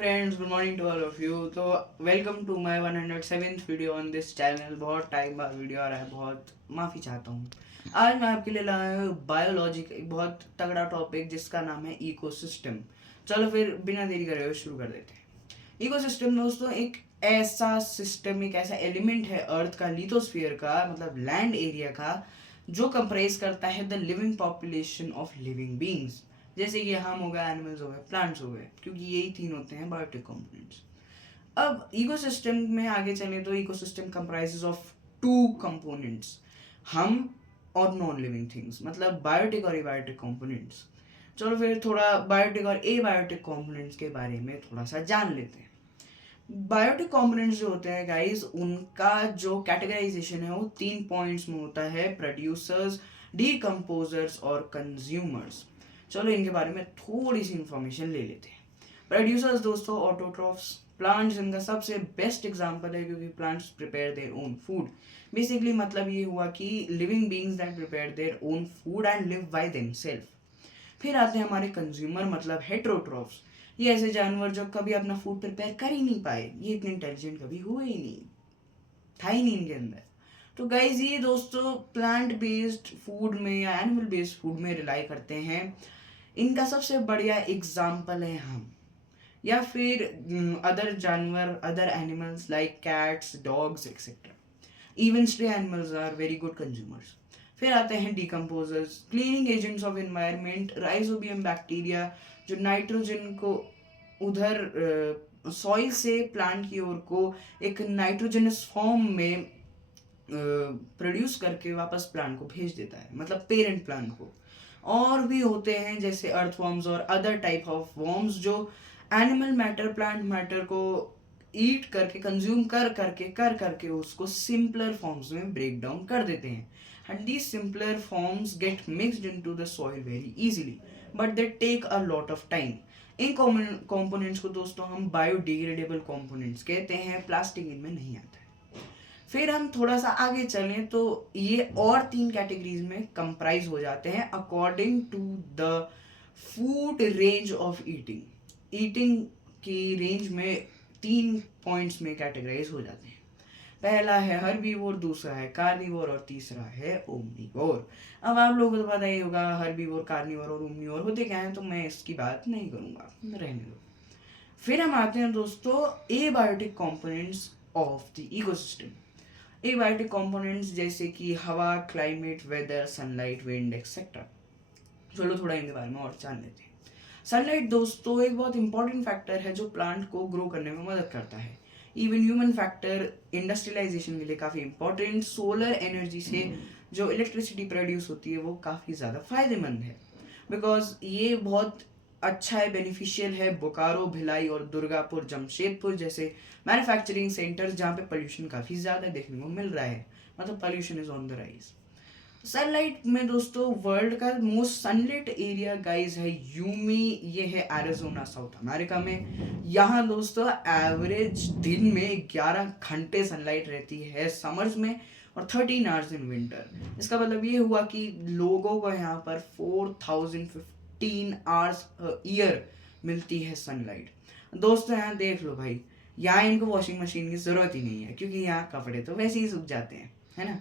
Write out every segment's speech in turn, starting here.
Friends, good morning to all of you. तो welcome to my 107th video on this channel. बहुत time बाद video आ रहा है, बहुत माफ़ी चाहता हूँ। आज मैं आपके लिए लाया हूँ बायोलॉजी का एक बहुत तगड़ा टॉपिक जिसका नाम है इकोसिस्टम। चलो फिर बिना देरी करे हुए शुरू कर देते हैं। इकोसिस्टम दोस्तों एक ऐसा सिस्टम, एक ऐसा एलिमेंट है अर्थ का, लिथोस्फीयर का, मतलब लैंड एरिया का, जो कंप्राइज करता है the living population of living beings. जैसे कि हम हो गए, एनिमल्स हो गए, प्लांट्स हो गए, क्योंकि यही तीन होते हैं बायोटिक कंपोनेंट्स। अब इकोसिस्टम में आगे चले तो ecosystem comprises of two components, हम और नॉन लिविंग थिंग्स, मतलब बायोटिक और एबायोटिक कंपोनेंट्स। चलो फिर थोड़ा बायोटिक और एबायोटिक कंपोनेंट्स के बारे में थोड़ा सा जान लेते हैं। बायोटिक कंपोनेंट्स जो होते हैं गाइस, उनका जो कैटेगराइजेशन है वो 3 पॉइंट्स में होता है: प्रोड्यूसर्स, डीकम्पोजर्स और कंज्यूमर्स। चलो इनके बारे में थोड़ी सी इंफॉर्मेशन ले लेते हैं। प्रोड्यूसर्स दोस्तों ऑटोट्रॉफ्स, प्लांट्स इनका सबसे बेस्ट एग्जांपल है, क्योंकि plants prepare their own food. Basically मतलब ये हुआ कि living beings that prepare their own food and live by themself. फिर आते हैं हमारे कंज्यूमर, मतलब हेट्रोट्रॉफ्स। ये ऐसे जानवर जो कभी अपना फूड प्रिपेयर कर ही नहीं पाए, ये इतने इंटेलिजेंट कभी हुए ही नहीं, था ही नहीं इनके अंदर। तो गाइज ये दोस्तों प्लांट बेस्ड फूड में या एनिमल बेस्ड फूड में रिलाई करते हैं। इनका सबसे बढ़िया एग्जाम्पल है हम, या फिर अदर जानवर, other animals like cats, dogs etcetera. Even stray animals are very good consumers. फिर आते हैं decomposers, cleaning agents of environment, rhizobium bacteria, जो नाइट्रोजन को उधर सॉइल से प्लांट की ओर को एक नाइट्रोजनस फॉर्म में प्रोड्यूस करके वापस प्लांट को भेज देता है, मतलब पेरेंट प्लांट को। और भी होते हैं जैसे अर्थवॉर्म्स और अदर टाइप ऑफ वॉर्म्स, जो एनिमल मैटर, प्लांट मैटर को ईट करके, कंज्यूम कर करके उसको सिंपलर फॉर्म्स में ब्रेक डाउन कर देते हैं। And these simpler forms get mixed into the soil very easily, but they take a lot of time. इन कंपोनेंट्स को दोस्तों हम बायोडिग्रेडेबल कंपोनेंट्स कहते हैं। प्लास्टिक इनमें नहीं आता है। फिर हम थोड़ा सा आगे चलें तो ये और 3 कैटेगरीज में कंप्राइज हो जाते हैं according to the food range of eating. Eating की रेंज में 3 पॉइंट्स में कैटेगराइज हो जाते हैं। पहला है हर्बीवोर, दूसरा है कार्निवोर और तीसरा है ओमनीवोर। अब आप लोगों को तो पता ही होगा हर्बीवोर, कार्निवोर और ओमनीवोर होते क्या हैं, तो मैं इसकी बात नहीं करूंगा, रहने दो। फिर हम आते हैं दोस्तों abiotic components of the ecosystem. Abiotic components जैसे कि हवा, climate, weather, sunlight, wind etcetera. चलो थोड़ा इनके बारे में और जान लेते हैं। सनलाइट दोस्तों एक बहुत इंपॉर्टेंट फैक्टर है जो प्लांट को ग्रो करने में मदद करता है। इवन ह्यूमन फैक्टर इंडस्ट्रियलाइजेशन के लिए काफ़ी इंपॉर्टेंट। सोलर एनर्जी से जो इलेक्ट्रिसिटी प्रोड्यूस होती है वो काफ़ी ज़्यादा फायदेमंद है, बिकॉज ये बहुत अच्छा है, बेनिफिशियल है बोकारो, भिलाई और दुर्गापुर, जमशेदपुर जैसे मैन्युफैक्चरिंग सेंटर्स, जहाँ पे पोल्यूशन काफ़ी ज़्यादा देखने को मिल रहा है, मतलब pollution is on the rise. Sunlight में दोस्तों वर्ल्ड का मोस्ट सनलिट एरिया गाइस है यूमी। ये है एरिजोना, साउथ अमेरिका में। यहाँ दोस्तों एवरेज दिन में 11 घंटे सनलाइट रहती है समर्स में और 13 आवर्स इन विंटर। इसका मतलब ये हुआ कि लोगों को यहाँ पर 4015 आवर्स ईयर मिलती है सनलाइट। दोस्तों यहाँ देख लो भाई, यहाँ इनको वॉशिंग मशीन की ज़रूरत ही नहीं है, क्योंकि यहाँ कपड़े तो वैसे ही सूख जाते हैं, है ना।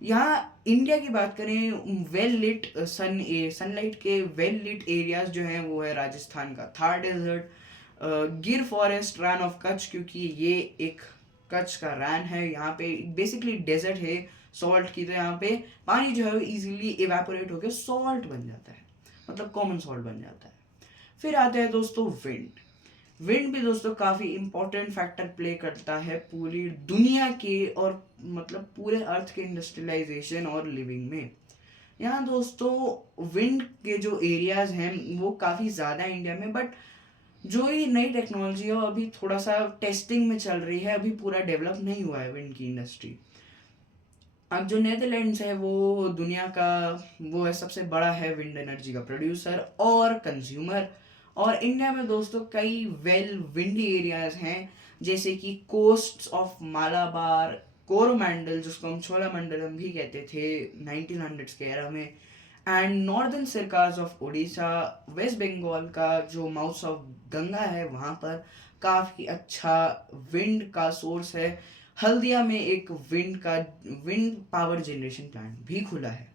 यहाँ इंडिया की बात करें, वेल लिट सनलाइट के वेल लिट एरियाज जो हैं वो है राजस्थान का थार डेजर्ट, गिर फॉरेस्ट, रैन ऑफ कच्छ, क्योंकि ये एक कच्छ का रैन है। यहाँ पे बेसिकली डेजर्ट है सॉल्ट की, तो यहाँ पे पानी जो है इजीली इवेपोरेट होकर सॉल्ट बन जाता है, मतलब कॉमन सॉल्ट बन जाता है। फिर आते हैं दोस्तों विंड। विंड भी दोस्तों काफ़ी इंपॉर्टेंट फैक्टर प्ले करता है पूरी दुनिया के, और मतलब पूरे अर्थ के इंडस्ट्रियलाइजेशन और लिविंग में। यहाँ दोस्तों विंड के जो एरियाज हैं वो काफ़ी ज़्यादा है इंडिया में, बट जो ये नई टेक्नोलॉजी है वो अभी थोड़ा सा टेस्टिंग में चल रही है, अभी पूरा डेवलप नहीं हुआ है विंड की इंडस्ट्री। अब जो नेदरलैंड्स है वो दुनिया का वो है सबसे बड़ा है विंड एनर्जी का प्रोड्यूसर और कंज्यूमर। और इंडिया में दोस्तों कई वेल विंडी एरियाज हैं, जैसे कि कोस्ट ऑफ मालाबार, कोरोमंडल जिसको हम छोलामंडलम भी कहते थे 1900s के एरा में, and northern Circars of Orissa, West Bengal का जो माउथ ऑफ गंगा है वहाँ पर काफ़ी अच्छा विंड का सोर्स है। हल्दिया में एक विंड पावर जनरेशन प्लांट भी खुला है।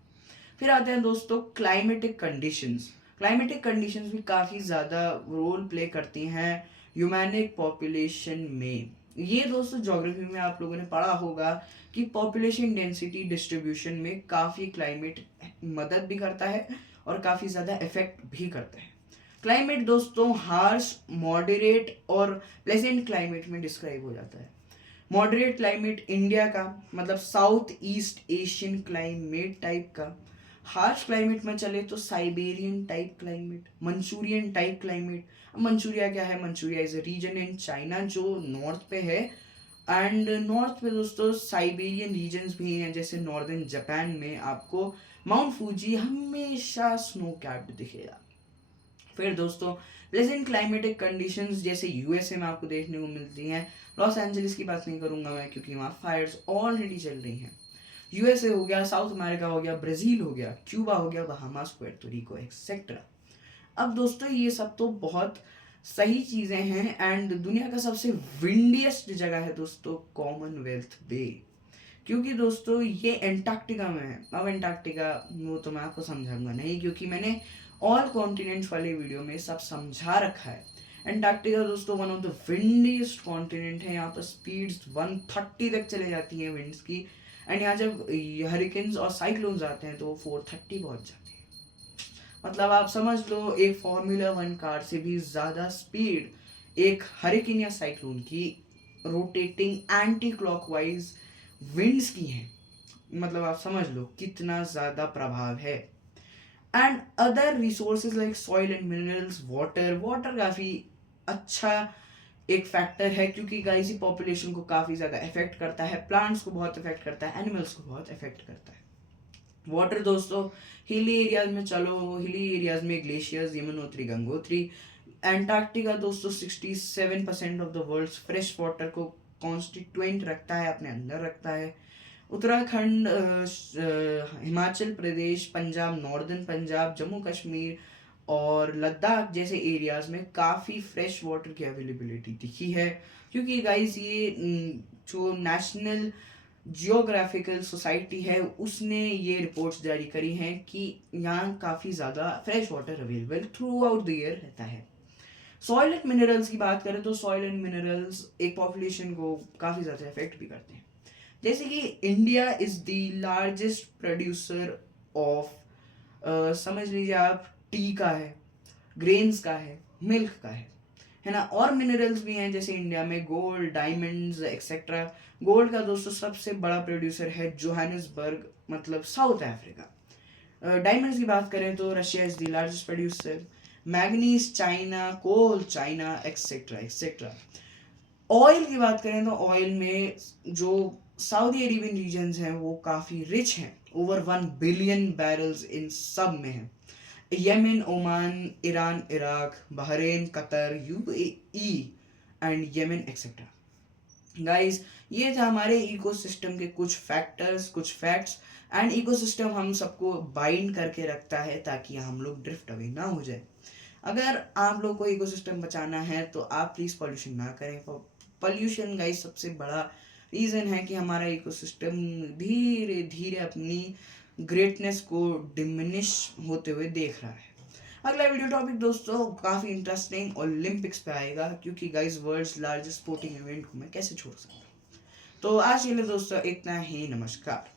फिर आते हैं दोस्तों क्लाइमेटिक कंडीशंस। क्लाइमेटिक कंडीशंस भी काफ़ी ज़्यादा रोल प्ले करती हैं ह्यूमैनिक पॉपुलेशन में। ये दोस्तों ज्योग्राफी में आप लोगों ने पढ़ा होगा कि पॉपुलेशन डेंसिटी डिस्ट्रीब्यूशन में काफ़ी क्लाइमेट मदद भी करता है और काफ़ी ज़्यादा इफेक्ट भी करता है। क्लाइमेट दोस्तों हार्श, मॉडरेट और प्लेजेंट क्लाइमेट में डिस्क्राइब हो जाता है। मॉडरेट क्लाइमेट इंडिया का मतलब south east Asian climate type का। हार्श क्लाइमेट में चले तो Siberian type climate, Manchurian type climate. Manchuria क्या है? Manchuria is a region in China जो नॉर्थ पे है। एंड नॉर्थ पे दोस्तों साइबेरियन रीजन्स भी हैं, जैसे नॉर्दर्न जापान में आपको माउंट फूजी हमेशा स्नो कैप्ड दिखेगा। फिर दोस्तों प्लेजेंट क्लाइमेटिक कंडीशंस जैसे यूएसए में आपको देखने को मिलती हैं। लॉस एंजलिस की बात नहीं करूंगा मैं क्योंकि वहाँ फायर्स ऑलरेडी चल रही हैं। यूएसए हो गया, साउथ अमेरिका हो गया, ब्राज़ील हो गया, क्यूबा हो गया, बहामास, पुएर्टो रिको एक्सेट्रा। अब दोस्तों ये सब तो बहुत सही चीज़ें हैं। एंड दुनिया का सबसे विंडिएस्ट जगह है दोस्तों कॉमनवेल्थ बे, क्योंकि दोस्तों ये एंटार्क्टिका में है। अब एंटार्क्टिका वो तो मैं आपको समझाऊंगा नहीं क्योंकि मैंने ऑल कॉन्टिनेंट्स वाले वीडियो में सब समझा रखा है। एंटार्क्टिका दोस्तों वन ऑफ द विंडीस्ट कॉन्टिनेंट है। यहाँ पर स्पीड्स 130 तक चले जाती हैं विंड्स की। एंड यहाँ जब हरिकेन्स और साइक्लोन्स आते हैं तो वो 430 पहुँच जाते हैं। मतलब आप समझ लो एक फॉर्मूला 1 कार से भी ज़्यादा स्पीड एक हरिकेन या साइक्लोन की रोटेटिंग एंटी क्लॉकवाइज विंड्स की है। मतलब आप समझ लो कितना ज़्यादा प्रभाव है। And other resources like soil and minerals, water काफ़ी अच्छा एक फैक्टर है क्योंकि गाइस पॉपुलेशन को काफ़ी ज़्यादा इफेक्ट करता है, प्लांट्स को बहुत इफेक्ट करता है, एनिमल्स को बहुत इफेक्ट करता है। वाटर दोस्तों हिली एरियाज में चलो, हिली एरियाज में ग्लेशियर्स, यमुनोत्री, गंगोत्री। एंटार्क्टिका दोस्तों 67% of the world's fresh water को कॉन्स्टिट्यूएंट रखता है, अपने अंदर रखता है। उत्तराखंड, हिमाचल प्रदेश, पंजाब, नॉर्दर्न पंजाब, जम्मू कश्मीर और लद्दाख जैसे एरियाज में काफ़ी फ्रेश वाटर की अवेलेबिलिटी दिखी है क्योंकि गाइस ये जो नेशनल जियोग्राफिकल सोसाइटी है उसने ये रिपोर्ट्स जारी करी हैं कि यहाँ काफ़ी ज़्यादा fresh water available through out the year रहता है। सॉइल एंड मिनरल्स की बात करें तो सॉइल एंड मिनरल्स एक पॉपुलेशन को काफ़ी ज़्यादा इफेक्ट भी करते हैं। जैसे कि India is the largest producer of समझ लीजिए आप टी का है, ग्रेन्स का है, मिल्क का है ना। और मिनरल्स भी हैं जैसे इंडिया में गोल्ड, डायमंड्स एक्सेट्रा। गोल्ड का दोस्तों सबसे बड़ा प्रोड्यूसर है जोहानिसबर्ग मतलब साउथ अफ्रीका। डायमंड्स की बात करें तो Russia is the largest producer. Manganese China, coal China etcetera etcetera. Oil की बात करें तो ऑयल में जो सऊदी अरेबियन रीजन्स हैं वो काफ़ी रिच हैं, ओवर 1 बिलियन बैरल्स इन सब में हैं। Yemen, Oman, Iran, Iraq, Bahrain, Qatar, UAE and Yemen etcetera. Guys ये था हमारे इकोसिस्टम के कुछ फैक्टर्स, कुछ फैक्ट्स। एंड इकोसिस्टम हम सबको बाइंड करके रखता है ताकि हम लोग ड्रिफ्ट अवे ना हो जाए। अगर आप लोग को इकोसिस्टम बचाना है तो आप प्लीज़ पॉल्यूशन ना करें। पॉल्यूशन गाइस सबसे बड़ा रीज़न है कि हमारा इकोसिस्टम धीरे धीरे अपनी ग्रेटनेस को डिमिनिश होते हुए देख रहा है। अगला वीडियो टॉपिक दोस्तों काफ़ी इंटरेस्टिंग ओलंपिक्स पे आएगा क्योंकि guys world's largest sporting event को मैं कैसे छोड़ सकता हूँ। तो आज के लिए दोस्तों इतना ही, नमस्कार।